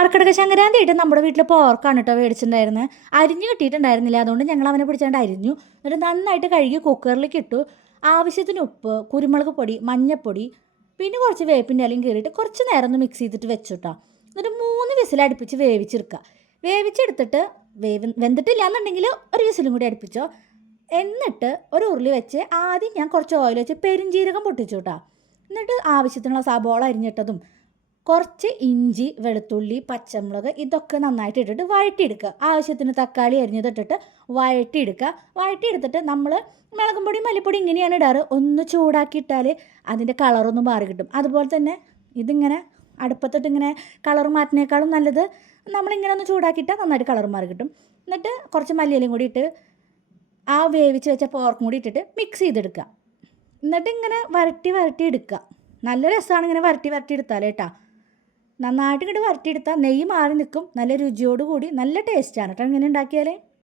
കർക്കിടക സംക്രാന്തിയായിട്ട് നമ്മുടെ വീട്ടിൽ പോർക്കാണ് കേട്ടോ മേടിച്ചിട്ടുണ്ടായിരുന്നത്. അരിഞ്ഞ് കിട്ടിയിട്ടുണ്ടായിരുന്നില്ല, അതുകൊണ്ട് ഞങ്ങൾ അവനെ പിടിച്ചാണ്ട് അരിഞ്ഞു. എന്നിട്ട് നന്നായിട്ട് കഴുകി കുക്കറിലേക്ക് ഇട്ടു. ആവശ്യത്തിന് ഉപ്പ്, കുരുമുളക് പൊടി, മഞ്ഞൾപ്പൊടി, പിന്നെ കുറച്ച് വേപ്പിൻ്റെ ഇലയും കീറിയിട്ട് കുറച്ച് നേരം ഒന്ന് മിക്സ് ചെയ്തിട്ട് വെച്ചു കേട്ടോ. എന്നിട്ട് 3 വിസിൽ അടുപ്പിച്ച് വേവിച്ചെടുക്കുക. വേവിച്ചെടുത്തിട്ട് വെന്തിട്ടില്ല എന്നുണ്ടെങ്കിൽ ഒരു വിസിലും കൂടി അടുപ്പിച്ചോ. എന്നിട്ട് ഒരു ഉരുളി വെച്ച് ആദ്യം ഞാൻ കുറച്ച് ഓയിൽ വെച്ച് പെരിഞ്ജീരകം പൊട്ടിച്ചു കേട്ടോ. എന്നിട്ട് ആവശ്യത്തിനുള്ള സബോള അരിഞ്ഞിട്ടതും കുറച്ച് ഇഞ്ചി, വെളുത്തുള്ളി, പച്ചമുളക് ഇതൊക്കെ നന്നായിട്ട് ഇട്ടിട്ട് വഴറ്റിയെടുക്കുക. ആവശ്യത്തിന് തക്കാളി അരിഞ്ഞതിട്ടിട്ട് വഴറ്റിയെടുക്കുക. വഴറ്റിയെടുത്തിട്ട് നമ്മൾ മുളകും പൊടി, മല്ലിപ്പൊടി ഇങ്ങനെയാണ് ഇടാറ്. ഒന്ന് ചൂടാക്കിയിട്ടാൽ അതിൻ്റെ കളറൊന്നും മാറി കിട്ടും. അതുപോലെ തന്നെ ഇതിങ്ങനെ അടുപ്പത്തിട്ട് ഇങ്ങനെ കളർ മാറ്റുന്നേക്കാളും നല്ലത് നമ്മളിങ്ങനെ ഒന്ന് ചൂടാക്കിയിട്ടാൽ നന്നായിട്ട് കളർ മാറി കിട്ടും. എന്നിട്ട് കുറച്ച് മല്ലിയിലയും കൂടി ഇട്ട് ആ വേവിച്ച് വെച്ച പോർക്കും കൂടി ഇട്ടിട്ട് മിക്സ് ചെയ്തെടുക്കുക. എന്നിട്ട് ഇങ്ങനെ വരട്ടി എടുക്കുക. നല്ല രസമാണ് ഇങ്ങനെ വരട്ടി എടുത്താൽ കേട്ടോ. നന്നായിട്ട് ഇങ്ങോട്ട് വരട്ടിയെടുത്താൽ നെയ്യ് മാറി നിൽക്കും. നല്ല രുചിയോട് കൂടി നല്ല ടേസ്റ്റാണ് കേട്ടോ ഇങ്ങനെ ഉണ്ടാക്കിയാൽ.